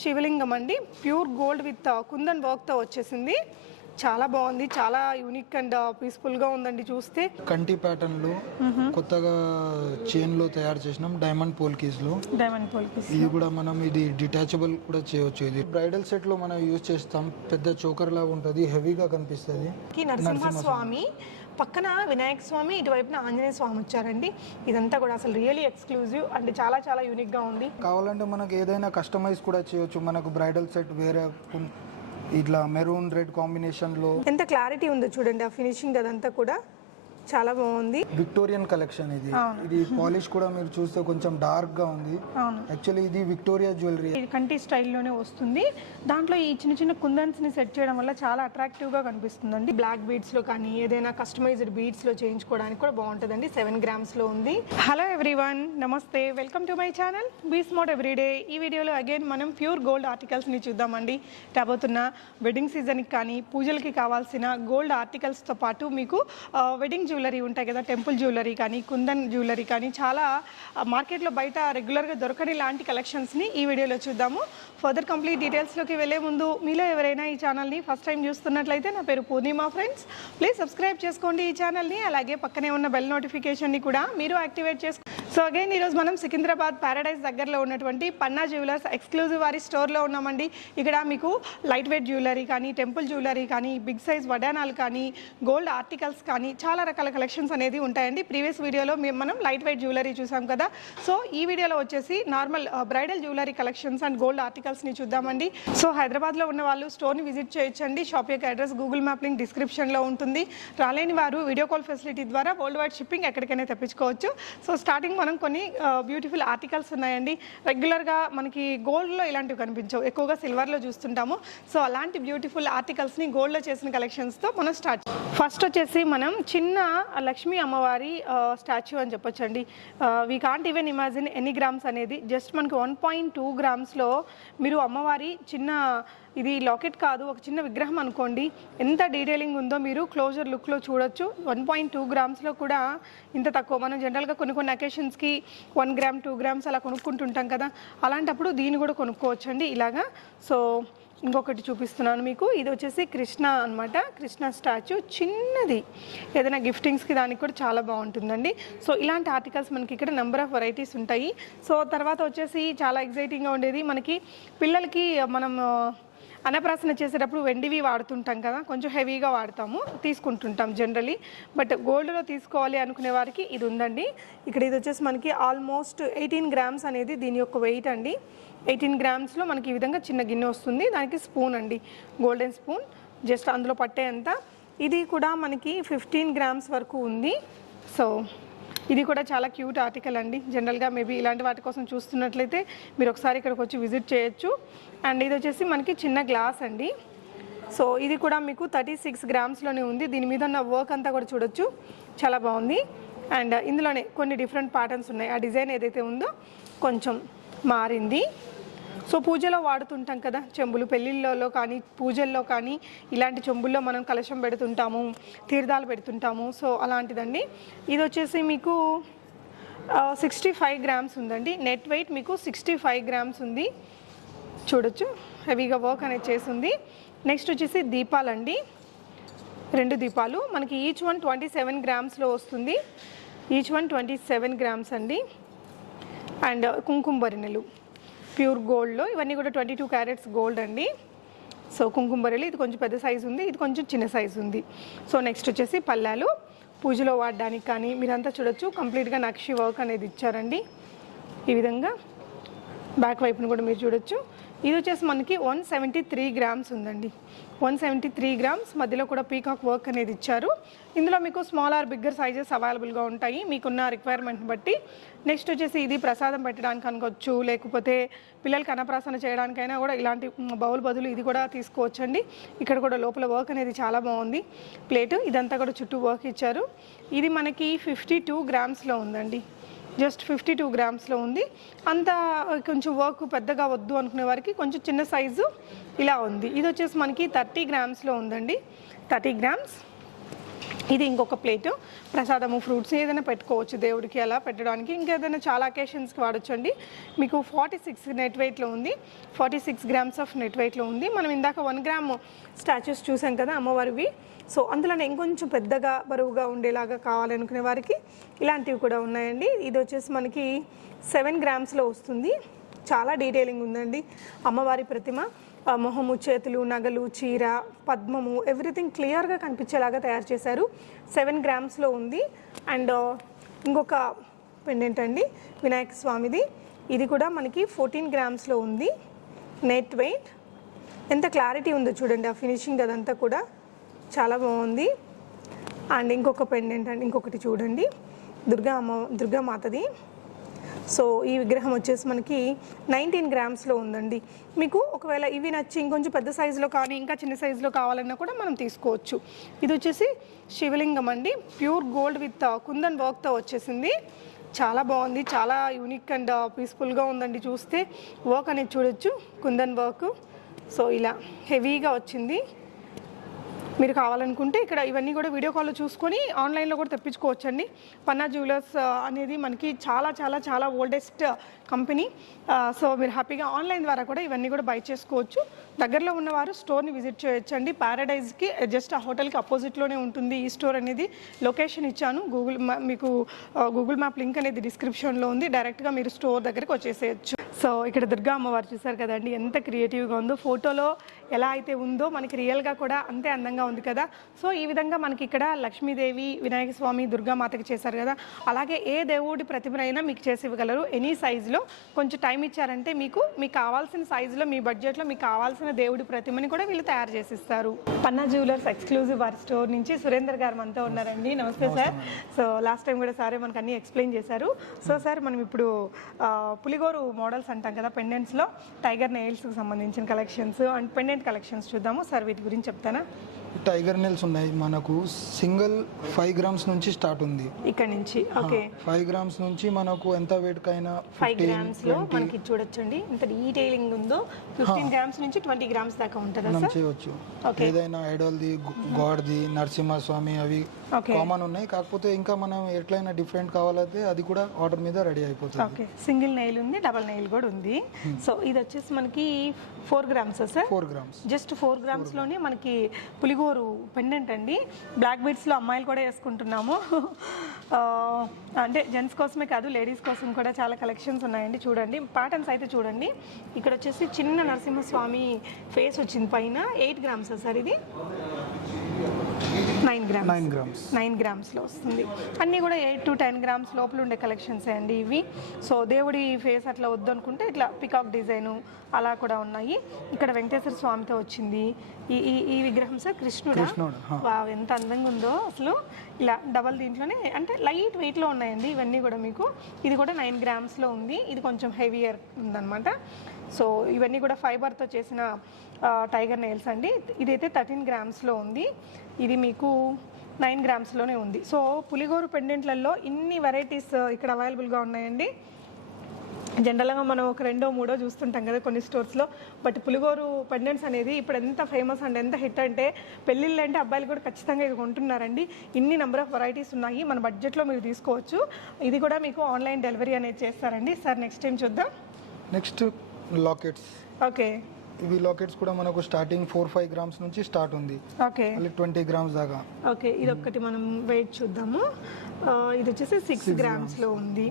శివలింగం అండి, pure gold with kundan వర్క్తో వచ్చేసింది. చాలా బాగుంది, చాలా యూనిక్ అండ్ పీస్ఫుల్గా ఉందండి. చూస్తే కంటి ప్యాటర్న్ లో కొత్తగా చైన్ లో తయారు చేసినాం, డైమండ్ పోల్కీస్ లో. ఇది కూడా మనం ఇది డిటాచబుల్ కూడా చేయవచ్చు. ఇది బ్రైడల్ సెట్ లో మనం యూజ్ చేస్తాం. పెద్ద చోకర్ లాగా ఉంటుంది, హెవీగా కనిపిస్తుంది. నరసింహస్వామి పక్కన వినాయక స్వామి, ఇటువైపున ఆంజనేయ స్వామి వచ్చారండి. ఇదంతా కూడా అసలు రియల్లీ ఎక్స్క్లూజివ్ అండ్ చాలా చాలా యూనిక్ గా ఉంది. కావాలంటే మనకు ఏదైనా కస్టమైజ్ కూడా చేయొచ్చు. మనకు బ్రైడల్ సెట్ వేరే ఇట్లా మెరూన్ రెడ్ కాంబినేషన్ లో ఎంత క్లారిటీ ఉందో చూడండి. ఆ ఫినిషింగ్ అదంతా కూడా చాలా బాగుంది. విక్టోరియన్ కలెక్షన్ ఇది. ఇది పాలిష్ కూడా మీరు చూస్తే కొంచెం డార్క్ గా ఉంది. యాక్చువల్లీ ఇది విక్టోరియా జ్యువెలరీ, కంటి స్టైల్లోనే వస్తుంది. దాంట్లో ఈ చిన్న చిన్న కుందన్స్ ని సెట్ చేయడం వల్ల చాలా అట్రాక్టివ్ గా కనిపిస్తుందండి. బ్లాక్ బీడ్స్ లో కానీ ఏదైనా కస్టమైజ్డ్ బీడ్స్ లో చేయించుకోవడానికి కూడా బాగుంటుందండి. 7 grams లో ఉంది. హలో ఎవ్రీవన్, నమస్తే, welcome to my channel Be Smart Everyday. ఈ వీడియోలో అగైన్ మనం ప్యూర్ గోల్డ్ ఆర్టికల్స్ ని చూద్దామండి. రాబోతున్న వెడ్డింగ్ సీజన్ కి కానీ పూజలకి కావాల్సిన గోల్డ్ ఆర్టికల్స్ తో పాటు మీకు వెడ్డింగ్ జ్యువెలరీ ఉంటాయి కదా, టెంపుల్ జ్యువెలరీ కానీ కుందన్ జ్యువెలరీ కానీ చాలా మార్కెట్లో బయట రెగ్యులర్గా దొరకని లాంటి కలెక్షన్స్ని ఈ వీడియోలో చూద్దాము. ఫర్దర్ కంప్లీట్ డీటెయిల్స్లోకి వెళ్ళే ముందు మీలో ఎవరైనా ఈ ఛానల్ని ఫస్ట్ టైం చూస్తున్నట్లయితే, నా పేరు పూర్ణిమ ఫ్రెండ్స్, ప్లీజ్ సబ్స్క్రైబ్ చేసుకోండి ఈ ఛానల్ని. అలాగే పక్కనే ఉన్న బెల్ నోటిఫికేషన్ని కూడా మీరు యాక్టివేట్ చేసుకోండి. సో అగైన్ ఈరోజు మనం సికింద్రాబాద్ ప్యారడైజ్ దగ్గరలో ఉన్నటువంటి పన్నా జ్యువెలర్స్ ఎక్స్క్లూజివ్ వారి స్టోర్లో ఉన్నామండి. ఇక్కడ మీకు లైట్ వెయిట్ జ్యువెలరీ కానీ, టెంపుల్ జ్యువెలరీ కానీ, బిగ్ సైజ్ వడానాలు కానీ, గోల్డ్ ఆర్టికల్స్ కానీ చాలా రకాల కలెక్షన్స్ అనేది ఉంటాయండి. ప్రీవియస్ వీడియోలో మనం లైట్ వెయిట్ జ్యువెలరీ చూసాం కదా. సో ఈ వీడియోలో వచ్చేసి normal bridal jewellery collections and gold ఆర్టికల్స్ని చూద్దామండి. సో హైదరాబాద్లో ఉన్న వాళ్ళు స్టోర్ని విజిట్ చేయొచ్చండి. షాప్ యొక్క అడ్రస్ గూగుల్ మ్యాప్ లింక్ డిస్క్రిప్షన్లో ఉంటుంది. రాలేని వారు వీడియో కాల్ ఫెసిలిటీ ద్వారా వరల్డ్ వైడ్ షిప్పింగ్ ఎక్కడికైనా తెప్పించుకోవచ్చు. సో స్టార్టింగ్ మనం కొన్ని బ్యూటిఫుల్ ఆర్టికల్స్ ఉన్నాయండి. రెగ్యులర్గా మనకి గోల్డ్లో ఇలాంటివి కనిపించవు, ఎక్కువగా సిల్వర్లో చూస్తుంటాము. సో అలాంటి బ్యూటిఫుల్ ఆర్టికల్స్ని గోల్డ్లో చేసిన కలెక్షన్స్తో మనం స్టార్ట్. ఫస్ట్ వచ్చేసి మనం చిన్న లక్ష్మీ అమ్మవారి స్టాచ్యూ అని చెప్పొచ్చండి. వీ కాంట్ ఈవెన్ ఇమాజిన్ ఎన్ని గ్రామ్స్ అనేది. జస్ట్ మనకి 1.2 grams మీరు అమ్మవారి చిన్న, ఇది లాకెట్ కాదు, ఒక చిన్న విగ్రహం అనుకోండి. ఎంత డీటెయిలింగ్ ఉందో మీరు క్లోజర్ లుక్లో చూడొచ్చు. 1.2 grams కూడా ఇంత తక్కువ. మనం జనరల్గా కొన్ని అకేషన్స్కి 1 gram 2 grams అలా కొనుక్కుంటుంటాం కదా, అలాంటప్పుడు దీన్ని కూడా కొనుక్కోవచ్చండి ఇలాగా. సో ఇంకొకటి చూపిస్తున్నాను మీకు. ఇది వచ్చేసి కృష్ణ అనమాట, కృష్ణ స్టాచ్యూ చిన్నది. ఏదైనా గిఫ్టింగ్స్కి దానికి కూడా చాలా బాగుంటుందండి. సో ఇలాంటి ఆర్టికల్స్ మనకి ఇక్కడ నెంబర్ ఆఫ్ వెరైటీస్ ఉంటాయి. సో తర్వాత వచ్చేసి చాలా ఎగ్జైటింగ్గా ఉండేది మనకి పిల్లలకి, మనం అన్నప్రాసన చేసేటప్పుడు వెండివి వాడుతుంటాం కదా, కొంచెం హెవీగా వాడతాము, తీసుకుంటుంటాం జనరలీ. బట్ గోల్డ్లో తీసుకోవాలి అనుకునే వారికి ఇది ఉందండి. ఇక్కడ ఇది వచ్చేసి మనకి ఆల్మోస్ట్ 18 grams అనేది దీని యొక్క వెయిట్ అండి. 18 grams మనకి ఈ విధంగా చిన్న గిన్నె వస్తుంది. దానికి స్పూన్ అండి, గోల్డెన్ స్పూన్, జస్ట్ అందులో పట్టేంత. ఇది కూడా మనకి 15 grams వరకు ఉంది. సో ఇది కూడా చాలా క్యూట్ ఆర్టికల్ అండి. జనరల్గా మేబీ ఇలాంటి వాటి కోసం చూస్తున్నట్లయితే మీరు ఒకసారి ఇక్కడికి వచ్చి విజిట్ చేయొచ్చు. అండ్ ఇది వచ్చేసి మనకి చిన్న గ్లాస్ అండి. సో ఇది కూడా మీకు 36 grams ఉంది. దీని మీద ఉన్న వర్క్ అంతా కూడా చూడొచ్చు, చాలా బాగుంది. అండ్ ఇందులోనే కొన్ని డిఫరెంట్ ప్యాటర్న్స్ ఉన్నాయి. ఆ డిజైన్ ఏదైతే ఉందో కొంచెం మారింది. సో పూజలో వాడుతుంటాం కదా చెంబులు, పెళ్ళిళ్ళలో కానీ పూజల్లో కానీ ఇలాంటి చెంబుల్లో మనం కలశం పెడుతుంటాము, తీర్థాలు పెడుతుంటాము. సో అలాంటిదండి. ఇది వచ్చేసి మీకు 65 grams ఉందండి. నెట్ వెయిట్ మీకు 65 grams ఉంది, చూడొచ్చు. హెవీగా వర్క్ అనేది చేసింది. నెక్స్ట్ వచ్చేసి దీపాలండి, 2 దీపాలు మనకి ఈచ్ వన్ 27 grams వస్తుంది. ఈచ్ వన్ 27 grams అండి. అండ్ కుంకుమ బరిణెలు ప్యూర్ గోల్డ్లో, ఇవన్నీ కూడా 22 carats గోల్డ్ అండి. సో కుంకుమ బరిణెలు, ఇది కొంచెం పెద్ద సైజు ఉంది, ఇది కొంచెం చిన్న సైజు ఉంది. సో నెక్స్ట్ వచ్చేసి పళ్ళాలు, పూజలో వాడడానికి కానీ మీరంతా చూడొచ్చు. కంప్లీట్గా నక్షి వర్క్ అనేది ఇచ్చారండి. ఈ విధంగా బ్యాక్ వైపును కూడా మీరు చూడొచ్చు. ఇది వచ్చేసి మనకి 173 grams ఉందండి. 173 grams, మధ్యలో కూడా పీకాక్ వర్క్ అనేది ఇచ్చారు. ఇందులో మీకు స్మాల్ ఆర్ బిగ్గర్ సైజెస్ అవైలబుల్గా ఉంటాయి మీకున్న రిక్వైర్మెంట్ బట్టి. నెక్స్ట్ వచ్చేసి ఇది ప్రసాదం పెట్టడానికి అనుకోవచ్చు, లేకపోతే పిల్లలకి అన్నప్రాసన చేయడానికైనా కూడా ఇలాంటి బౌల్ బదులు ఇది కూడా తీసుకోవచ్చండి. ఇక్కడ కూడా లోపల వర్క్ అనేది చాలా బాగుంది. ప్లేట్ ఇదంతా కూడా చుట్టూ వర్క్ ఇచ్చారు. ఇది మనకి 52 grams ఉందండి. జస్ట్ 52 grams ఉంది. అంత కొంచెం వర్క్ పెద్దగా వద్దు అనుకునే వారికి కొంచెం చిన్న సైజు ఇలా ఉంది. ఇది వచ్చేసి మనకి 30 grams ఉందండి. 30 grams. ఇది ఇంకొక ప్లేటు, ప్రసాదము ఫ్రూట్స్ ఏదైనా పెట్టుకోవచ్చు దేవుడికి అలా పెట్టడానికి, ఇంకేదైనా చాలా అకేషన్స్కి వాడొచ్చండి. మీకు 46 నెట్ వెయిట్లో ఉంది, 46 గ్రామ్స్ ఆఫ్ నెట్ వెయిట్లో ఉంది. మనం ఇందాక 1 గ్రామ్ స్టాచ్యూస్ చూసాం కదా అమ్మవారివి. సో అందులోనే ఇంకొంచెం పెద్దగా బరువుగా ఉండేలాగా కావాలనుకునే వారికి ఇలాంటివి కూడా ఉన్నాయండి. ఇది వచ్చేసి మనకి 7 గ్రామ్స్లో వస్తుంది. చాలా డీటెయిలింగ్ ఉందండి. అమ్మవారి ప్రతిమ, మొహము, చేతులు, నగలు, చీర, పద్మము, ఎవ్రీథింగ్ క్లియర్గా కనిపించేలాగా తయారు చేశారు. 7 గ్రామ్స్లో ఉంది. అండ్ ఇంకొక పెండెంట్ అండి వినాయక స్వామిది, ఇది కూడా మనకి 14 గ్రామ్స్లో ఉంది. నెట్ వెయిట్ ఎంత క్లారిటీ ఉందో చూడండి, ఆ ఫినిషింగ్ అదంతా కూడా చాలా బాగుంది. అండ్ ఇంకొక పెండెంట్ అండి, ఇంకొకటి చూడండి దుర్గామాతది. సో ఈ విగ్రహం వచ్చేసి మనకి 19 గ్రామ్స్లో ఉందండి. మీకు ఒకవేళ ఇవి నచ్చి ఇంకొంచెం పెద్ద సైజులో కానీ ఇంకా చిన్న సైజులో కావాలన్నా కూడా మనం తీసుకోవచ్చు. ఇది వచ్చేసి శివలింగం అండి, ప్యూర్ గోల్డ్ విత్ కుందన్ వర్క్తో వచ్చేసింది. చాలా బాగుంది, చాలా యూనిక్ అండ్ పీస్ఫుల్గా ఉందండి. చూస్తే వర్క్ అనేది చూడొచ్చు, కుందన్ వర్క్. సో ఇలా హెవీగా వచ్చింది. మీరు కావాలనుకుంటే ఇక్కడ ఇవన్నీ కూడా వీడియో కాల్లో చూసుకొని ఆన్లైన్లో కూడా తెప్పించుకోవచ్చండి. పన్నా జ్యువెలర్స్ అనేది మనకి చాలా చాలా చాలా ఓల్డెస్ట్ కంపెనీ. సో మీరు హ్యాపీగా ఆన్లైన్ ద్వారా కూడా ఇవన్నీ కూడా బై చేసుకోవచ్చు. దగ్గరలో ఉన్నవారు స్టోర్ని విజిట్ చేయొచ్చండి. ప్యారడైజ్కి జస్ట్ ఆ హోటల్కి అపోజిట్లోనే ఉంటుంది ఈ స్టోర్ అనేది. లొకేషన్ ఇచ్చాను, మీకు గూగుల్ మ్యాప్ లింక్ అనేది డిస్క్రిప్షన్లో ఉంది. డైరెక్ట్గా మీరు స్టోర్ దగ్గరికి వచ్చేసేయచ్చు. సో ఇక్కడ దుర్గా అమ్మవారు చూసారు కదండి, ఎంత క్రియేటివ్గా ఉందో. ఫోటోలో ఎలా అయితే ఉందో మనకి రియల్గా కూడా అంతే అందంగా ఉంది కదా. సో ఈ విధంగా మనకి ఇక్కడ లక్ష్మీదేవి, వినాయక స్వామి, దుర్గామాతకి చేశారు కదా. అలాగే ఏ దేవుడి ప్రతిమనైనా మీకు చేసి ఇవ్వగలరు ఎనీ సైజులో. కొంచెం టైం ఇచ్చారంటే మీకు కావాల్సిన సైజులో, మీ బడ్జెట్లో మీకు కావాల్సిన దేవుడి ప్రతిమని కూడా వీళ్ళు తయారు చేసిస్తారు. పన్నా జ్యువెలర్స్ ఎక్స్క్లూజివ్ వారి స్టోర్ నుంచి సురేందర్ గారు మనతో ఉన్నారండి. నమస్తే సార్. సో లాస్ట్ టైం కూడా సారే మనకు అన్ని ఎక్స్ప్లెయిన్ చేశారు. సో సార్ మనం ఇప్పుడు పులిగోరు మోడల్స్ అంటాం కదా పెండెంట్స్లో, టైగర్ నెయిల్స్కి సంబంధించిన కలెక్షన్స్ అండ్ పెండెంట్ కలెక్షన్స్ చూద్దాము. సార్ వీటి గురించి చెప్తానా? టైగర్ నెయిల్స్ ఉన్నాయి మనకు. సింగిల్ 5 గ్రామ్స్ నుంచి స్టార్ట్ ఉంది ఇక్కడ నుంచి. ఓకే, 5 గ్రామ్స్ నుంచి మనకు ఎంత వెయిట్ కైనా 5 గ్రామ్స్ లో మనకి చూడొచ్చండి ఎంత డీటెయిలింగ్ ఉందో. 15 గ్రామ్స్ నుంచి 20 గ్రామ్స్ దాకా ఉంటుందా సార్? చేయవచ్చు. ఏదైనా ఐడల్ది, గాడ్ది, నరసింహస్వామి అవి కామన్ ఉన్నాయి. కాకపోతే ఇంకా మనం ఎట్లయినా డిఫరెంట్ కావాలంటే అది కూడా ఆర్డర్ మీద రెడీ అయిపోతుంది. ఓకే, సింగిల్ నెయిల్ ఉంది, డబల్ నెయిల్ కూడా ఉంది. సో ఇది వచ్చేసి మనకి 4 grams sir? 4 grams, just 4 grams లోనే మనకి పులిగోరు పెండెంట్ అండి. బ్లాక్ బీడ్స్ లో అమ్మాయిలు కూడా వేసుకుంటున్నాము. అంటే జెంట్స్ కోసమే కాదు, లేడీస్ కోసం కూడా చాలా కలెక్షన్స్ ఉన్నాయండి. చూడండి ప్యాటర్న్స్ అయితే చూడండి. ఇక్కడ వచ్చేసి చిన్న నరసింహస్వామి ఫేస్ వచ్చింది పైన. 8 గ్రామ్స్ సార్ ఇది? 9 గ్రామ్స్లో వస్తుంది. అన్నీ కూడా 8 to 10 గ్రామ్స్ లోపల ఉండే కలెక్షన్స్ అండి ఇవి. సో దేవుడి ఫేస్ అట్లా వద్దనుకుంటే ఇట్లా పికాక్ డిజైను అలా కూడా ఉన్నాయి. ఇక్కడ వెంకటేశ్వర స్వామితో వచ్చింది ఈ విగ్రహం సార్. కృష్ణుడా? వావ్, ఎంత అందంగా ఉందో అసలు. ఇలా డబల్ దీంట్లోనే అంటే లైట్ వెయిట్లో ఉన్నాయండి ఇవన్నీ కూడా మీకు. ఇది కూడా 9 గ్రామ్స్లో ఉంది. ఇది కొంచెం హెవీయర్ ఉందన్నమాట. సో ఇవన్నీ కూడా ఫైబర్తో చేసిన టైగర్ నెయిల్స్ అండి. ఇదైతే 13 గ్రామ్స్లో ఉంది. ఇది మీకు 9 గ్రామ్స్లోనే ఉంది. సో పులిగోరు పెండెంట్లలో ఇన్ని వెరైటీస్ ఇక్కడ అవైలబుల్గా ఉన్నాయండి. జనరల్గా మనం ఒక 2, 3 చూస్తుంటాం కదా కొన్ని స్టోర్స్లో. బట్ పులిగోరు పెండెంట్స్ అనేది ఇప్పుడు ఎంత ఫేమస్ అండ్ ఎంత హిట్ అంటే పెళ్ళిళ్ళు అంటే అబ్బాయిలు కూడా ఖచ్చితంగా ఇది కొంటున్నారండి. ఇన్ని నెంబర్ ఆఫ్ వెరైటీస్ ఉన్నాయి, మన బడ్జెట్లో మీరు తీసుకోవచ్చు. ఇది కూడా మీకు ఆన్లైన్ డెలివరీ అనేది చేస్తారండి. సార్ నెక్స్ట్ టైం చూద్దాం. Next lockets. ఓకే, ఇవి లాకెట్స్ కూడా మనకు స్టార్టింగ్ 4-5 గ్రామ్స్ నుంచి స్టార్ట్ ఉంది. ఓకే, 20 గ్రామ్స్ దాకా. ఓకే, ఇది ఒక్కటి మనం వెయిట్ చూద్దాము. ఇది వచ్చేసి 6 గ్రామ్స్లో ఉంది.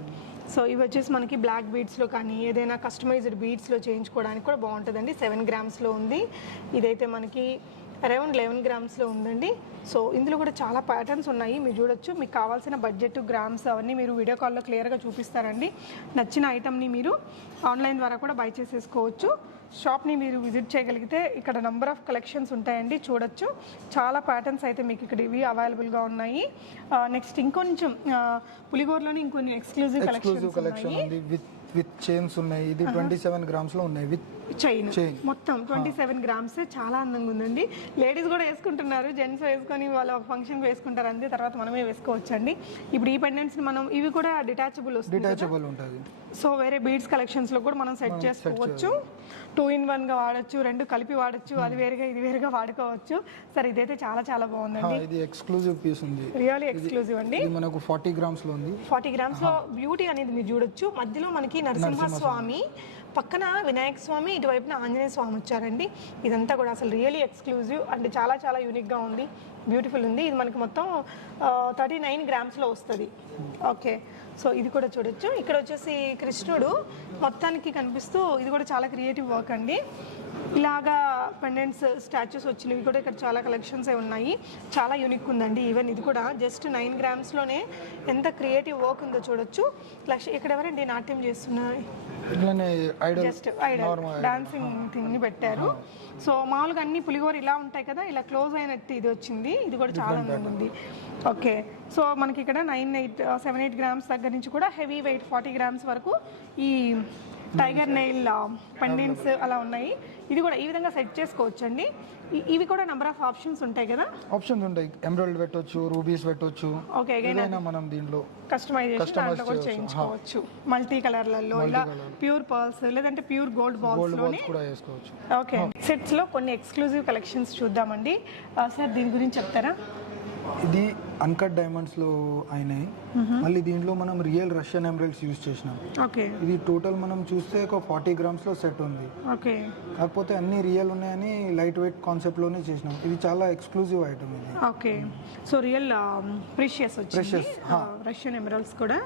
సో ఇవి వచ్చేసి మనకి బ్లాక్ బీడ్స్లో కానీ ఏదైనా కస్టమైజ్డ్ బీడ్స్లో చేయించుకోవడానికి కూడా బాగుంటుందండి. 7 గ్రామ్స్లో ఉంది. ఇదైతే మనకి అరౌండ్ 11 గ్రామ్స్లో ఉందండి. సో ఇందులో కూడా చాలా ప్యాటర్న్స్ ఉన్నాయి, మీరు చూడొచ్చు. మీకు కావాల్సిన బడ్జెట్, గ్రామ్స్ అవన్నీ మీరు వీడియో కాల్లో క్లియర్గా చూపిస్తారండి. నచ్చిన ఐటమ్ని మీరు ఆన్లైన్ ద్వారా కూడా బై చేసేసుకోవచ్చు. షాప్ని మీరు విజిట్ చేయగలిగితే ఇక్కడ నెంబర్ ఆఫ్ కలెక్షన్స్ ఉంటాయండి, చూడొచ్చు. చాలా ప్యాటర్న్స్ అయితే మీకు ఇక్కడ ఇవి అవైలబుల్గా ఉన్నాయి. నెక్స్ట్ ఇంకొంచెం పులిగోరులోనే ఇంకొన్ని ఎక్స్క్లూజివ్ కలెక్షన్ ఉంది. విత్ చైన్స్ ఉన్నాయి. ఇది 27 గ్రామ్స్లో ఉన్నాయి. చైన్ మొత్తం 27 గ్రామ్స్, చాలా అందంగా ఉందండి. లేడీస్ కూడా వేసుకుంటున్నారు, జెంట్స్ వేసుకొని వాళ్ళ ఫంక్షన్ వేసుకుంటారు అంతే, తర్వాత మనమే వేసుకోవచ్చు అండి. ఇప్పుడు ఈ పెండెంట్స్ మనం ఇవి కూడా డిటాచబుల్ ఉంటుంది, సో వేరే బీడ్స్ కలెక్షన్స్ లో కూడా మనం సెట్ చేసుకోవచ్చు. 2-in-1 గా వాడచ్చు, రెండు కలిపి వాడచ్చు, అది వేరుగా ఇది వేరుగా వాడుకోవచ్చు. సరే ఇదైతే చాలా చాలా బాగుందండి. ఇది ఎక్స్క్లూజివ్ పీస్ ఉంది, రియల్లీ ఎక్స్క్లూజివ్ అండి. ఇది మనకు 40 గ్రామ్స్ లో ఉంది. 40 గ్రామ్స్ లో బ్యూటీ అనేది మీరు చూడొచ్చు. మధ్యలో మనకి నరసింహస్వామి, పక్కన వినాయక స్వామి, ఇటువైపున ఆంజనేయ స్వామి వచ్చారండి. ఇదంతా కూడా అసలు రియల్లీ ఎక్స్క్లూజివ్ అండ్ చాలా చాలా యూనిక్గా ఉంది, బ్యూటిఫుల్ ఉంది. ఇది మనకి మొత్తం 39 గ్రామ్స్లో వస్తుంది. ఓకే, సో ఇది కూడా చూడొచ్చు. ఇక్కడ వచ్చేసి కృష్ణుడు మొత్తానికి కనిపిస్తూ, ఇది కూడా చాలా క్రియేటివ్ వర్క్ అండి. ఇలాగా పెండెంట్స్ స్టాచ్యూస్ వచ్చినవి కూడా ఇక్కడ చాలా కలెక్షన్స్ ఉన్నాయి, చాలా యూనిక్ ఉందండి. ఈవెన్ ఇది కూడా జస్ట్ 9 గ్రామ్స్లోనే ఎంత క్రియేటివ్ వర్క్ ఉందో చూడొచ్చు. ఇక్కడ ఎవరండి నాట్యం చేస్తున్నారు, జస్ట్ ఐడల్ డాన్సింగ్ థింగ్ ని పెట్టారు. సో మామూలుగా అన్ని పులిగోర ఇలా ఉంటాయి కదా, ఇలా క్లోజ్ అయినట్టు ఇది వచ్చింది. ఇది కూడా చాలా అందంగా ఉంది. ఓకే, సో మనకి ఇక్కడ 7-8 గ్రామ్స్ దగ్గర నుంచి కూడా హెవీ వెయిట్ 40 గ్రామ్స్ వరకు ఈ టైగర్ నెయిల్ పెండెంట్స్ అలా ఉన్నాయి. ఇది కూడా ఈ విధంగా సెట్ చేసుకోవచ్చు అండి. ఇవి కూడా నెంబర్ ఆఫ్ ఆప్షన్స్ ఉంటాయి కదా, ఆప్షన్స్ ఉంటాయి. ఎమరాల్డ్ పెట్టొచ్చు, రూబీస్ పెట్టొచ్చు. ఓకే, అగైన్ మనం దీంట్లో కస్టమైజేషన్ దాంట్లో కూడా చేయించుకోవచ్చు. మల్టీ కలర్లలో ఇలా ప్యూర్ పర్ల్స్ లేదంటే ప్యూర్ గోల్డ్ బాల్స్ లోనే కూడా వేసుకోవచ్చు. ఓకే, సెట్స్ లో కొన్ని ఎక్స్క్లూజివ్ కలెక్షన్స్ చూద్దామండి. సార్ దీని గురించి చెప్తారా? ఇది అన్కట్ డైమండ్స్ లో అయినాయి. మళ్ళీ దీంట్లో మనం రియల్ రష్యన్ ఎమరాల్డ్స్ యూజ్ చేసినాం. ఓకే, ఇది టోటల్ మనం చూస్తే ఒక 40 గ్రామ్స్ లో సెట్ ఉంది. ఓకే, కాకపోతే అన్ని రియల్ ఉన్నాయని లైట్ వెయిట్ కాన్సెప్ట్ లోనే చేసినాం. ఇది చాలా ఎక్స్క్లూజివ్ ఐటమ్ ఇది. ఓకే, సో రియల్ ప్రీషియస్ వచ్చింది రష్యన్ ఎమరాల్డ్స్ కూడా.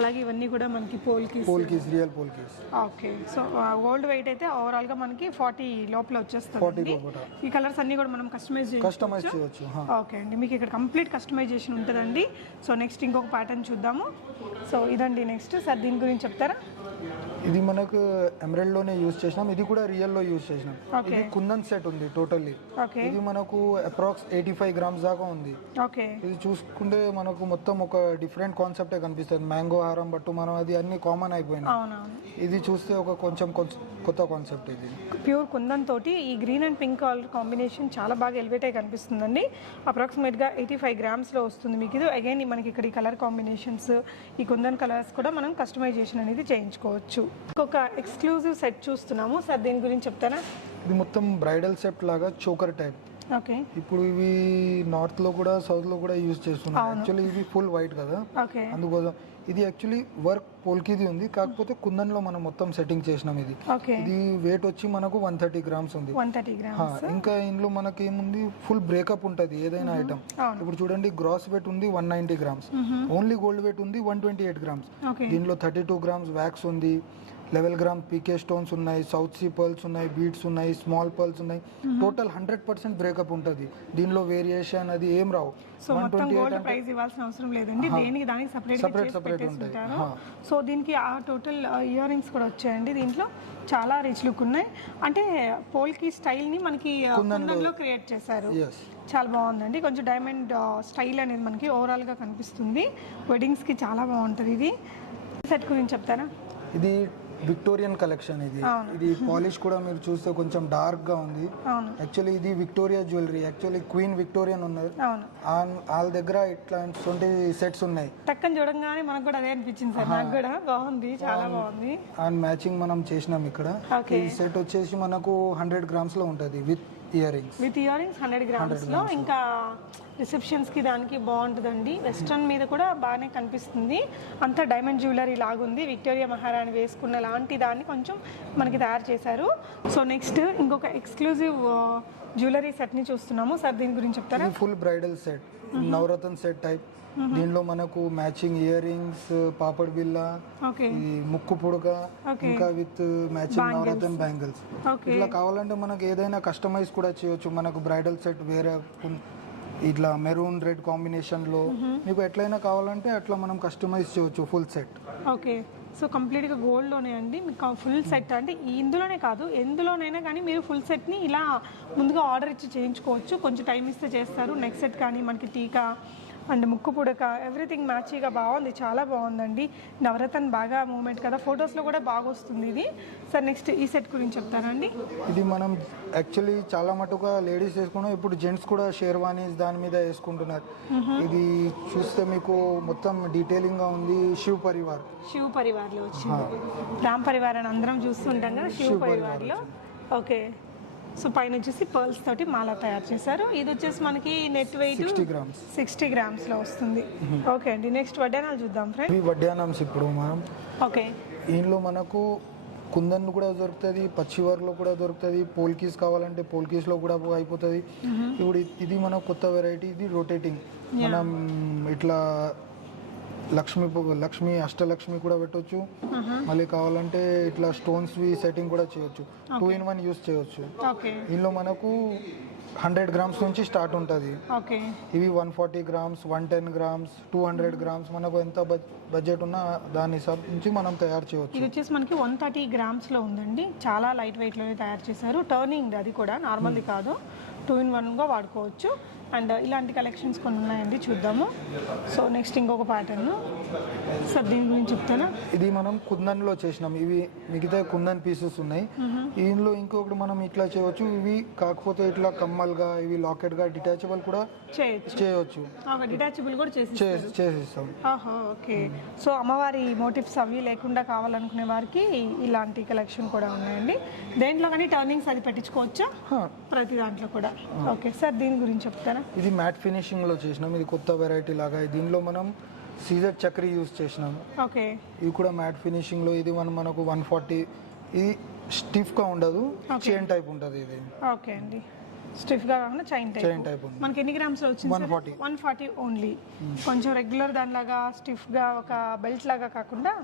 అలాగే ఇవన్నీ కూడా మనకి polkis real polkis. Okay, so gold weight అయితే ఓవరాల్ గా మనకి 40 లోపల వచ్చేస్తుంది. ఈ కలర్స్ అన్ని కూడా మనం కస్టమైజ్ చేయొచ్చు. ఓకే అండి, మీకు ఇక్కడ కంప్లీట్ కస్టమైజేషన్ ఉంటుందండి. సో నెక్స్ట్ ఇంకొక ప్యాటర్న్ చూద్దాము. సో ఇదండి నెక్స్ట్. సార్ దీని గురించి చెప్తారా? ఇది మనకు ఎమరాల్డ్ లోనే యూజ్ చేసినాం, ఇది కూడా రియల్ లో యూజ్ చేసినాం. ఇది కుందన్ సెట్ ఉంది టోటల్లీ. ఇది మనకు అప్రాక్స్ 85 గ్రామ్స్ దాకా ఉంది. ఓకే, ఇది చూసుకుంటే మనకు మొత్తం ఒక డిఫరెంట్ కాన్సెప్టే కనిపిస్తుంది. మ్యాంగో హారం బట్టు మనం అది అన్ని కామన్ అయిపోయినాయి. ఇది చూస్తే ఒక కొంచెం కొత్త కాన్సెప్ట్. ఇది ప్యూర్ కుందన్ తోటి ఈ green and pink colour combination చాలా బాగా ఎలివేట్ అయి కనిపిస్తుందండి. అప్రాక్సిమేట్ గా 85 గ్రామ్స్ లో వస్తుంది మీకు ఇది. అగైన్ మనకి ఇక్కడ ఈ కలర్ కాంబినేషన్స్, ఈ కుందన్ కలర్స్ కూడా మనం కస్టమైజేషన్ అనేది చేయించుకోవచ్చు. ఇంకొక ఎక్స్క్లూజివ్ సెట్ చూస్తున్నాము. సార్ దీని గురించి చెప్తారా? ఇది మొత్తం బ్రైడల్ సెట్ లాగా చోకర్ టైప్. ఓకే, ఇప్పుడు ఇవి నార్త్ లో కూడా సౌత్ లో కూడా యూజ్ చేస్తున్నారు. యాక్చువల్లీ ఇవి ఫుల్ వైట్ కదా, అందుకోసం ఇది యాక్చువల్లీ వర్క్ పోల్కిది ఉంది. కాకపోతే కుందన్ లో మనం మొత్తం సెట్టింగ్ చేసినాం. ఇది వెయిట్ వచ్చి మనకు 130 గ్రామ్స్ ఉంది. ఇంకా ఇందులో మనకి ఏముంది, ఫుల్ బ్రేకప్ ఉంటది ఏదైనా ఐటమ్. ఇప్పుడు చూడండి, గ్రాస్ వెయిట్ ఉంది 190 గ్రామ్స్, ఓన్లీ గోల్డ్ వెయిట్ ఉంది 128 గ్రామ్స్. దీంట్లో 32 గ్రామ్స్ వ్యాక్స్ ఉంది, 11 గ్రామ్ పీకే స్టోన్స్ ఉన్నాయి, సౌత్ సీ పర్ల్స్ ఉన్నాయి, బీడ్స్ ఉన్నాయి, స్మాల్ పర్ల్స్ ఉన్నాయి. టోటల్ 100% బ్రేకప్ ఉంటుంది. దీనిలో వేరియేషన్ అది ఏం రావు. సో మొత్తం గోల్డ్ ప్రైస్ ఇవ్వాల్సిన అవసరం లేదండి, దేనికి దానికి సెపరేట్ ఉంటారు. సో దీనికి ఆ టోటల్ ఇయర్ రింగ్స్ కూడా వచ్చాయండి. దీంట్లో చాలా రిచ్ లుక్ ఉన్నాయి. అంటే పోల్కి స్టైల్ ని మనకి కుందన్లో క్రియేట్ చేశారు. చాలా బాగుందండి. కొంచెం డైమండ్ స్టైల్ అనేది మనకి ఓవరాల్ గా కనిపిస్తుంది. వెడ్డింగ్స్ కి చాలా బాగుంటుంది. ఇది సెట్ గురించి చెప్తారా? ఇది విక్టోరియన్ కలెక్షన్. ఇది పాలిష్ కూడా మీరు చూస్తే కొంచెం డార్క్ గా ఉంది. యాక్చువల్లీ ఇది Victoria jewellery. Actually queen Victorian ఉన్నది, వాళ్ళ దగ్గర ఇట్లాంటి సెట్స్ ఉన్నాయి. టక్కని చూడంగానే మనకు కూడా అదే అనిపించింది సార్. నాకు కూడా బాగుంది, చాలా బాగుంది. అండ్ మ్యాచింగ్ మనం చేసినాం ఇక్కడ. ఈ సెట్ వచ్చేసి మనకు 100 గ్రామ్స్ లో ఉంటది విత్ ఇయర్ రింగ్స్. 100 గ్రామ్స్ లో. ఇంకా రిసెప్షన్స్ కి దానికి బాగుంటుందండి. వెస్ట్రన్ మీద కూడా బాగానే కనిపిస్తుంది. అంతా డైమండ్ జ్యువెలరీ లాగుంది. విక్టోరియా మహారాణి వేసుకున్న లాంటి దాన్ని కొంచెం మనకి తయారు చేశారు. సో నెక్స్ట్ ఇంకొక ఎక్స్క్లూజివ్ జ్యువెలరీ సెట్ ని చూస్తున్నాము. సార్ దీని గురించి చెప్తారా? ఫుల్ బ్రైడల్ సెట్, నవరత్న సెట్ టైప్. దీనిలో మనకు మ్యాచింగ్ ఇయర్ రింగ్స్, పాపడ్ బిల్లా, ముక్కు పుడక, ఇంకా విత్ మ్యాచింగ్ నవరత్న బ్యాంగిల్స్. ఇట్లా కావాలంటే మనకు ఏదైనా కస్టమైజ్ కూడా చేయొచ్చు. మనకు బ్రైడల్ సెట్ వేరే ఇట్లా మెరూన్ రెడ్ కాంబినేషన్ లో మీకు ఎట్లయినా కావాలంటే అట్లా మనం కస్టమైజ్ చేయొచ్చు ఫుల్ సెట్. ఓకే, సో కంప్లీట్గా గోల్డ్లోనే అండి మీకు ఫుల్ సెట్. అంటే ఇందులోనే కాదు, ఎందులోనైనా కానీ మీరు ఫుల్ సెట్ని ఇలా ముందుగా ఆర్డర్ ఇచ్చి చేయించుకోవచ్చు. కొంచెం టైం ఇస్తే చేస్తారు. నెక్స్ట్ సెట్ కానీ మనకి టీకా అండ్ ముక్కు పుడక ఎవ్రీథింగ్ మ్యాచీగా బాగుంది, చాలా బాగుందండి. నవరత్న బాగా మూమెంట్ కదా, ఫొటోస్లో కూడా బాగా వస్తుంది ఇది. సార్ నెక్స్ట్ ఈ సెట్ గురించి చెప్తారండి. ఇది మనం యాక్చువల్లీ చాలా మటుగా లేడీస్ వేసుకున్నాం, ఇప్పుడు జెంట్స్ కూడా షేర్వానీస్ దాని మీద వేసుకుంటున్నారు. ఇది చూస్తే మీకు మొత్తం డీటెయిలింగ్గా ఉంది. శివ్ పరివార్లో వచ్చింది. రామ్ పరివార్ అని అందరం చూస్తుంటాం కదా, శివ్ పరివార్లో. ఓకే, సో పైన వచ్చేసి పర్ల్స్ తోటి మాల తయారు చేశారు. ఇది వచ్చేసి మనకి నెట్ వెయిట్ 60 గ్రామ్స్లో వస్తుంది. ఓకే అండి, నెక్స్ట్ వడ్డానాలు చూద్దాం ఫ్రెండ్. ఇవి వడ్డానామ్స్ ఇప్పుడు మనం. ఓకే, దీనిలో మనకు కుందన్ కూడా దొరుకుతుంది, పచ్చివర్లో కూడా దొరుకుతుంది, పోల్కీస్ కావాలంటే పోల్కీస్లో కూడా అయిపోతుంది. ఇప్పుడు ఇది మన కొత్త వెరైటీ, ఇది రొటేటింగ్. మనం ఇట్లా లక్ష్మి అష్టలక్ష్మి కూడా పెట్టవచ్చు. మళ్ళీ కావాలంటే ఇట్లా స్టోన్స్ సెట్టింగ్ కూడా చేయొచ్చు. 2-in-1 యూస్ చేయొచ్చు. దీనిలో మనకు 100 గ్రామ్స్ నుంచి స్టార్ట్ ఉంటుంది. ఇవి 140 గ్రామ్స్, 110 గ్రామ్స్, 200 గ్రామ్స్, మనకు ఎంత బడ్జెట్ ఉన్నా దాని హిసాబ్ నుంచి మనం తయారు చేయవచ్చు. ఇది వచ్చేసి మనకి 130 గ్రామ్స్లో ఉందండి. చాలా లైట్ వెయిట్లోనే తయారు చేశారు. టర్నింగ్ అది కూడా నార్మల్ది కాదు, 2-in-1గా వాడుకోవచ్చు. అండ్ ఇలాంటి కలెక్షన్స్ కొన్ని ఉన్నాయండి, చూద్దాము. సో నెక్స్ట్ ఇంకొక ప్యాటర్న్ సార్, దీని గురించి చెప్తానా. ఇది మనం కుందన్లో చేసినాం. ఇవి మిగతా కుందన్ పీసెస్ ఉన్నాయి. దీనిలో ఇంకొకటి మనం ఇట్లా చేయవచ్చు. ఇవి కాకపోతే ఇట్లా కమ్మల్గా, ఇవి లాకెట్గా డిటాచబుల్ కూడా చేయవచ్చు. డిటాచబుల్ కూడా చేసిస్తాం. ఓకే, సో అమ్మవారి మోటివ్స్ అవి లేకుండా కావాలనుకునే వారికి ఇలాంటి కలెక్షన్ కూడా ఉన్నాయండి. దేంట్లో కానీ టర్నింగ్స్ అది పెట్టించుకోవచ్చా? ప్రతి దాంట్లో కూడా. ఓకే సార్, దీని గురించి చెప్తారా. ఇది మ్యాట్ ఫినిషింగ్ లో చేసినాం. ఇది కొత్త వెరైటీ లాగా. దీనిలో మనం సీజర్ చక్రీ యూజ్ చేసినాం. ఓకే, ఇది కూడా మ్యాట్ ఫినిషింగ్ లో. ఇది మనకు 140. ఇది స్టిఫ్ గా ఉండదు, చైన్ టైప్ ఉంటుంది ఇది. ఓకే అండి, స్టిఫ్ గా కాకుండా చైన్ టైప్. మనకి ఎన్ని గ్రామ్స్ లో వచ్చింది? 140 ఓన్లీ. కొంచెం రెగ్యులర్ దానిలాగా స్టిఫ్ గా ఒక బెల్ట్ లాగా కాకుండా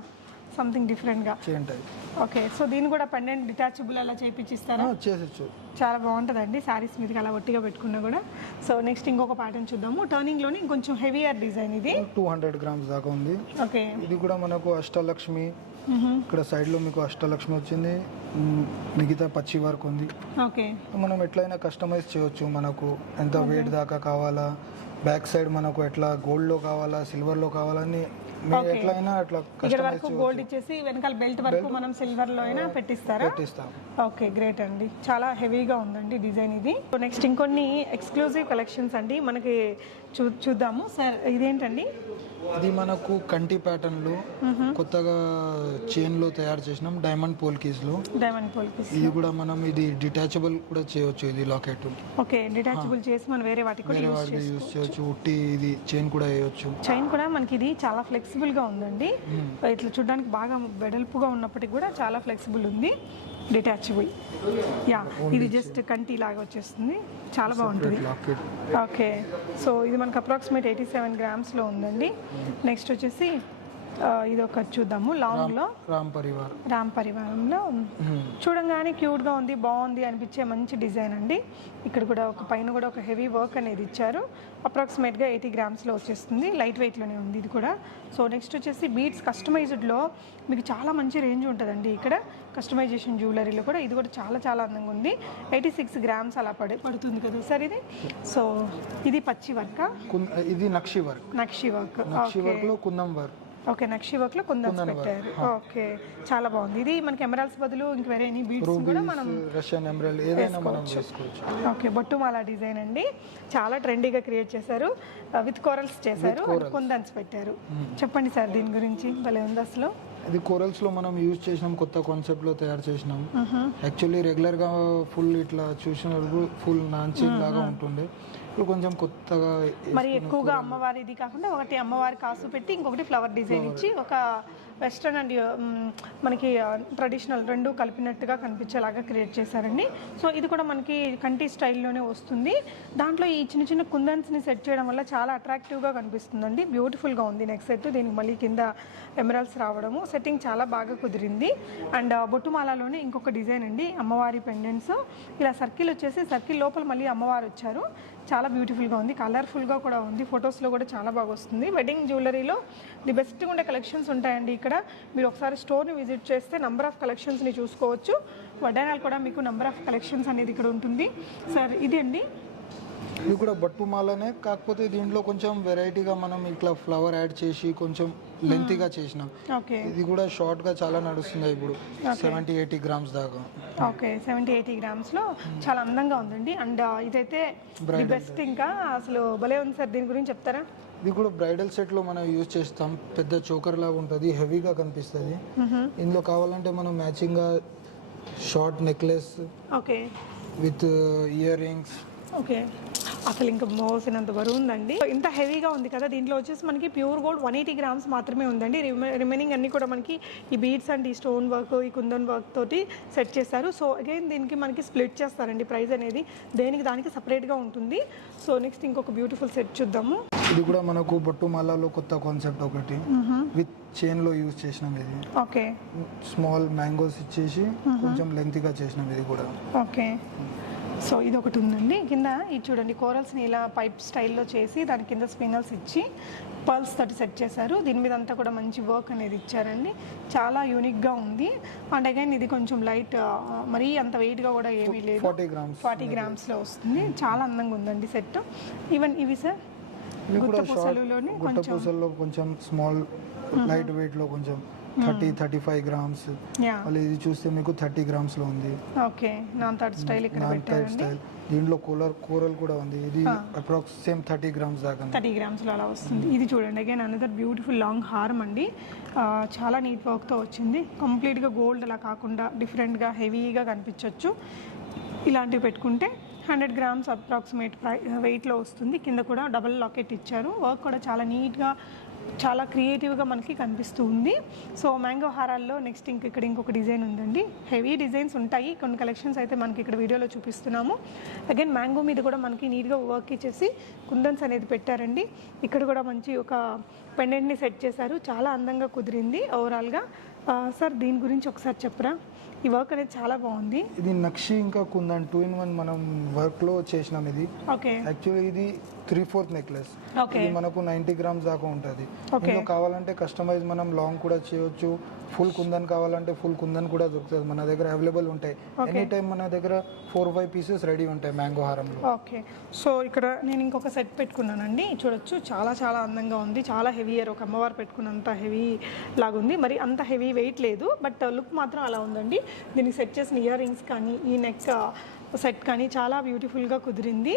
సంథింగ్ డిఫరెంట్ గా చైన్ టైప్. ఓకే, సో దీన్ని కూడా పెండెంట్ డిటాచబుల్ అలా చేయించిస్తారా? చేసొచ్చు. చాలా బాగుంటుందండి శారీస్ మీదకి అలా ఒట్టిగా పెట్టుకున్నా కూడా. సో నెక్స్ట్ ఇంకొక ప్యాటర్న్ చూద్దాము. టర్నింగ్ లోని కొంచెం హెవీయర్ డిజైన్. ఇది 200 గ్రామ్స్ దాకా ఉంది. ఓకే, ఇది కూడా మనకు అష్టలక్ష్మి. ఇక్కడ సైడ్ లో మీకు అష్టలక్ష్మి వచ్చింది, మిగతా పచ్చి వర్క్ ఉంది. ఓకే, మనం ఎట్లయినా కస్టమైజ్ చేయొచ్చు. మనకు ఎంత వెయిట్ దాకా కావాలా, బ్యాక్ సైడ్ మనకు ఎట్లా గోల్డ్ లో కావాలా, సిల్వర్ లో కావాలని ఎట్లయినా అట్లా ఇక్కడ వరకు గోల్డ్ ఇచ్చేసి వెనకాల బెల్ట్ వరకు మనం సిల్వర్ లో అయినా పెట్టిస్తాం. ఓకే, గ్రేట్ అండి, చాలా హెవీగా ఉందండి డిజైన్ ఇది. నెక్స్ట్ ఇంకొన్ని ఎక్స్క్లూజివ్ కలెక్షన్స్ అండి మనకి చూద్దాము. సార్ ఇదేంటండి? ఇది మనకు కంటి ప్యాటర్న్ లో కొత్తగా చైన్ లో తయారు చేసినాం, డైమండ్ పోల్కీస్ లో. ఇది కూడా మనం ఇది డిటాచబుల్ కూడా చేయొచ్చు. ఇది లాకెట్. ఓకే, డిటాచబుల్ చేసి మనం వేరే వాటికి కూడా యూస్ చేయొచ్చు. ఉట్టి ఇది చైన్ కూడా వేయొచ్చు. చైన్ కూడా మనకి ఇది చాలా ఫ్లెక్సిబుల్ గా ఉందండి. ఇట్లా చూడడానికి బాగా వెడల్పుగా ఉన్నప్పటికీ కూడా చాలా ఫ్లెక్సిబుల్ ఉంది. డిటాచబుల్. యా, ఇది జస్ట్ కంటి లాగా వచ్చేస్తుంది, చాలా బాగుంటుంది. ఓకే, సో ఇది మనకు అప్రాక్సిమేట్ 87 గ్రామ్స్లో ఉందండి. నెక్స్ట్ వచ్చేసి ఇది ఒక చూద్దాము. లాంగ్ లో రామ్ పరివారంలో చూడంగానే క్యూట్ గా ఉంది, బాగుంది అనిపించే మంచి డిజైన్ అండి. ఇక్కడ కూడా ఒక పైన కూడా ఒక హెవీ వర్క్ అనేది ఇచ్చారు. అప్రాక్సిమేట్ గా 80 గ్రామ్స్లో వచ్చేస్తుంది. లైట్ వెయిట్ లోనే ఉంది ఇది కూడా. సో నెక్స్ట్ వచ్చేసి బీడ్స్ కస్టమైజ్డ్ లో మీకు చాలా మంచి రేంజ్ ఉంటుందండి. ఇక్కడ కస్టమైజేషన్ జ్యువెలరీలో కూడా ఇది కూడా చాలా చాలా అందంగా ఉంది. 86 గ్రామ్స్ అలా పడుతుంది కదా సార్ ఇది. సో ఇది పచ్చి వర్క్, ఇది నక్షి వర్క్ లో కుందం వర్క్. ఓకే, నక్షి వర్క్ లో కుందన్స్ పెట్టారు. ఓకే, చాలా బాగుంది. ఇది మనకి ఎమరాల్డ్స్ బదులు ఇంక వేరే ఎనీ బీడ్స్ కూడా మనం రష్యన్ ఎమరాల్డ్ ఏదైనా మనం చేసుకోవచ్చు. ఓకే, బొట్టుమాల డిజైన్ అండి, చాలా ట్రెండీగా క్రియేట్ చేశారు. విత్ కోరల్స్ చేశారు, కుందన్స్ పెట్టారు. చెప్పండి సార్ దీని గురించి, భలే ఉంది అసలు. ఇది కోరల్స్ లో మనం యూజ్ చేసినాం, కొత్త కాన్సెప్ట్ లో తయారు చేసినాం. యాక్చువల్లీ రెగ్యులర్ గా ఫుల్ ఇట్లా చూసినప్పుడు ఫుల్ నాన్సింగ్ లాగా ఉంటుండే. ఇప్పుడు కొంచెం కొత్తగా మరి ఎక్కువగా అమ్మవారి ఇది కాకుండా ఒకటి అమ్మవారి కాసు పెట్టి ఇంకొకటి ఫ్లవర్ డిజైన్ ఇచ్చి ఒక వెస్ట్రన్ అండ్ మనకి ట్రెడిషనల్ రెండు కలిపినట్టుగా కనిపించేలాగా క్రియేట్ చేశారండి. సో ఇది కూడా మనకి కంటి స్టైల్లోనే వస్తుంది. దాంట్లో ఈ చిన్న చిన్న కుందన్స్ని సెట్ చేయడం వల్ల చాలా అట్రాక్టివ్గా కనిపిస్తుందండి. బ్యూటిఫుల్గా ఉంది నెక్ సెట్. దీనికి మళ్ళీ కింద ఎమరాల్డ్స్ రావడము, సెట్టింగ్ చాలా బాగా కుదిరింది. అండ్ బొట్టుమాలలోనే ఇంకొక డిజైన్ అండి, అమ్మవారి పెండెంట్స్. ఇలా సర్కిల్ వచ్చేసి సర్కిల్ లోపల మళ్ళీ అమ్మవారు వచ్చారు. చాలా బ్యూటిఫుల్గా ఉంది, కలర్ఫుల్గా కూడా ఉంది. ఫొటోస్లో కూడా చాలా బాగా వస్తుంది. వెడ్డింగ్ జ్యువెలరీలో ది బెస్ట్గా ఉండే కలెక్షన్స్ ఉంటాయండి ఇక్కడ. మీరు ఒకసారి స్టోర్ని విజిట్ చేస్తే నంబర్ ఆఫ్ కలెక్షన్స్ని చూసుకోవచ్చు. వడ్డానాలు కూడా మీకు నంబర్ ఆఫ్ కలెక్షన్స్ అనేది ఇక్కడ ఉంటుంది. సార్ ఇది అండి ఇది కూడా బట్టు మాలనే, కాకపోతే దీంట్లో కొంచెం వెరైటీగా మనం ఇట్లా ఫ్లవర్ యాడ్ చేసి కొంచెం లెంతీగా చేసినాం. ఓకే ఇది కూడా షార్ట్గా చాలా నడుస్తుంది ఇప్పుడు, 70-80 గ్రామ్స్ దాకా. ఓకే 70-80 గ్రామ్స్లో చాలా అందంగా ఉందండి. అండ్ ఇదైతే ది బెస్ట్, ఇంకా అసలు భలే ఉంది సార్. దీని గురించి చెప్తారా? ఇది కూడా బ్రైడల్ సెట్లో మనం యూజ్ చేస్తాం. పెద్ద చోకర్ లాగా ఉంటుంది, హెవీగా కనిపిస్తుంది. ఇందులో కావాలంటే మనం మ్యాచింగ్గా short necklace okay with earrings. Okay అసలు ఇంకా మోసినంత బరువు ఉందండి. ఇంత హెవీగా ఉంది కదా. దీంట్లో వచ్చేసి మనకి ప్యూర్ గోల్డ్ 180 గ్రామ్స్ మాత్రమే ఉందండి. రిమైనింగ్ అన్ని కూడా మనకి ఈ బీడ్స్ అండ్ ఈ స్టోన్ వర్క్, ఈ కుందన్ వర్క్ తోటి సెట్ చేస్తారు. సో అగైన్ దీనికి మనకి స్ప్లిట్ చేస్తారండి ప్రైస్ అనేది, దేనికి దానికి సపరేట్గా ఉంటుంది. సో నెక్స్ట్ ఇంకొక బ్యూటిఫుల్ సెట్ చూద్దాము. ఇది కూడా మనకు బొట్టు మాలలో కొత్త కాన్సెప్ట్ ఒకటి, విత్ చైన్ లో యూజ్ చేసినాం. ఇది ఓకే స్మాల్ మ్యాంగోస్ ఇచ్చేసి కొంచెం లెంతీగా చేసినాం. ఇది కూడా ఓకే. సో ఇది ఒకటి ఉందండి. కింద ఇది చూడండి, కోరల్స్ని ఇలా పైప్ స్టైల్లో చేసి దాని కింద స్పినల్స్ ఇచ్చి పర్ల్స్ తోటి సెట్ చేశారు. దీని మీద అంతా కూడా మంచి వర్క్ అనేది ఇచ్చారండి. చాలా యూనిక్గా ఉంది. అండ్ అగైన్ ఇది కొంచెం లైట్, మరీ అంత వెయిట్గా కూడా ఏమీ లేదు, 40 గ్రామ్స్లో వస్తుంది. చాలా అందంగా ఉందండి సెట్. ఈవెన్ ఇవి సార్ గుత్తపూసలులోని కొంచెం స్మాల్ లైట్ వెయిట్ లో కొంచెం 30-35 గ్రామ్స్. మళ్ళీ ఇది చూస్తే మీకు 30 గ్రామ్స్ లో ఉంది. ఓకే నాన్ థర్డ్ స్టైల్ ఇక్కడ పెట్టారండి. దీంట్లో కోరల్ కూడా ఉంది. ఇది అప్రాక్స్ సేమ్ 30 గ్రామ్స్ దాకా, 30 గ్రామ్స్ లో అలా వస్తుంది. ఇది చూడండి అగైన్ అనదర్ బ్యూటిఫుల్ లాంగ్ హారం అండి. చాలా నీట్ వర్క్తో వచ్చింది. కంప్లీట్గా గోల్డ్ అలా కాకుండా డిఫరెంట్గా హెవీగా కనిపించవచ్చు. ఇలాంటివి పెట్టుకుంటే 100 గ్రామ్స్ అప్రాక్సిమేట్ వెయిట్లో వస్తుంది. కింద కూడా డబుల్ లాకెట్ ఇచ్చారు. వర్క్ కూడా చాలా నీట్గా, చాలా క్రియేటివ్గా మనకి కనిపిస్తూ ఉంది. సో మ్యాంగో హారాల్లో నెక్స్ట్ ఇక్కడ ఇంకొక డిజైన్ ఉందండి. హెవీ డిజైన్స్ ఉంటాయి, కొన్ని కలెక్షన్స్ అయితే మనకి ఇక్కడ వీడియోలో చూపిస్తున్నాము. అగైన్ మ్యాంగో మీద కూడా మనకి నీట్గా వర్క్ ఇచ్చేసి కుందన్స్ అనేది పెట్టారండి. ఇక్కడ కూడా మంచి ఒక పెండెంట్ని సెట్ చేశారు. చాలా అందంగా కుదిరింది ఓవరాల్గా. సార్ దీని గురించి ఒకసారి చెప్పరా? ఈ వర్క్ అనేది చాలా బాగుంది. ఇది నక్షి ఇంకా కుందన్ 2-in-1 మనం వర్క్ లో చేసినాం. ఇది ఓకే యాక్చువల్లీ ఇది 3/4 నెక్లెస్. ఇది మనకు 90 గ్రామ్స్ దాకా ఉంటుంది. ఇందులో కావాలంటే కస్టమైజ్ మనం లాంగ్ కూడా చేయొచ్చు. ఫుల్ కుందన్ కావాలంటే ఫుల్ కుందన్ కూడా దొరుకుతుంది, మన దగ్గర అవైలబుల్ ఉంటాయి. ఎనీ టైం మన దగ్గర 4-5 పీసెస్ రెడీ ఉంటాయి మ్యాంగో హారంలో. ఓకే. సో ఇక్కడ నేను ఇంకొక సెట్ పెట్టుకున్నానండి, చూడొచ్చు. చాలా చాలా అందంగా ఉంది. చాలా హెవీయర్, ఒక అమ్మవారు పెట్టుకున్నంత హెవీ లాగా ఉంది. మరి అంత హెవీ వెయిట్ లేదు, బట్ లుక్ మాత్రం అలా ఉందండి. దీనికి సెట్ చేసిన ఇయర్ రింగ్స్ కానీ ఈ నెక్ సెట్ కానీ చాలా బ్యూటిఫుల్గా కుదిరింది.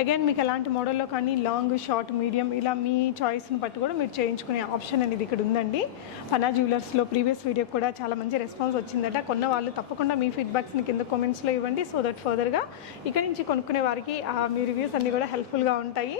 అగైన్ మీకు ఎలాంటి మోడల్లో కానీ లాంగ్, షార్ట్, మీడియం ఇలా మీ చాయిస్ని బట్టి కూడా మీరు చేయించుకునే ఆప్షన్ అనేది ఇక్కడ ఉందండి. అన్నా జ్యువెలర్స్లో ప్రీవియస్ వీడియో కూడా చాలా మంచి రెస్పాన్స్ వచ్చిందట. కొన్న వాళ్ళు తప్పకుండా మీ ఫీడ్బ్యాక్స్ని కింద కామెంట్స్లో ఇవ్వండి. సో దట్ ఫర్దర్గా ఇక్కడ నుంచి కొనుక్కునే వారికి మీ రివ్యూస్ అన్నీ కూడా హెల్ప్ఫుల్గా ఉంటాయి.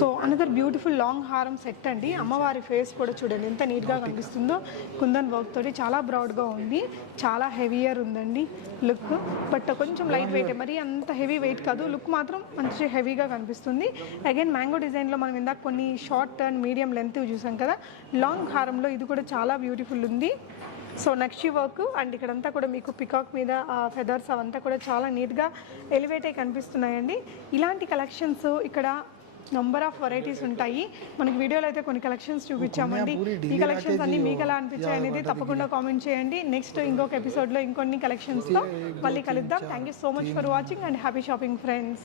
సో అనదర్ బ్యూటిఫుల్ లాంగ్ హారం సెట్ అండి. అమ్మవారి ఫేస్ కూడా చూడండి ఎంత నీట్గా కనిపిస్తుందో. కుందన్ వర్క్ తోటి చాలా బ్రాడ్గా ఉంది. చాలా హెవీయర్ ఉందండి లుక్, బట్ కొంచెం లైట్ వెయిట్, మరి అంత హెవీ వెయిట్ కాదు. లుక్ మాత్రం మంచి హెవీగా కనిపిస్తుంది. అగైన్ మ్యాంగో డిజైన్లో మనం ఇందాక కొన్ని షార్ట్ అండ్ మీడియం లెంత్ చూసాం కదా. లాంగ్ హారంలో ఇది కూడా చాలా బ్యూటిఫుల్ ఉంది. సో నక్షి వర్క్ అండ్ ఇక్కడంతా కూడా మీకు పికాక్ మీద ఫెదర్స్ అవంతా కూడా చాలా నీట్గా ఎలివేట్ అయి కనిపిస్తున్నాయండి. ఇలాంటి కలెక్షన్స్ ఇక్కడ నంబర్ ఆఫ్ వెరైటీస్ ఉంటాయి. మనకి వీడియోలో అయితే కొన్ని కలెక్షన్స్ చూపించామండి. ఈ కలెక్షన్స్ అన్ని మీకు ఎలా అనిపించాయి అనేది తప్పకుండా కామెంట్ చేయండి. నెక్స్ట్ ఇంకొక ఎపిసోడ్లో ఇంకొన్ని కలెక్షన్స్తో మళ్ళీ కలుద్దాం. Thank you so much for watching and happy shopping friends.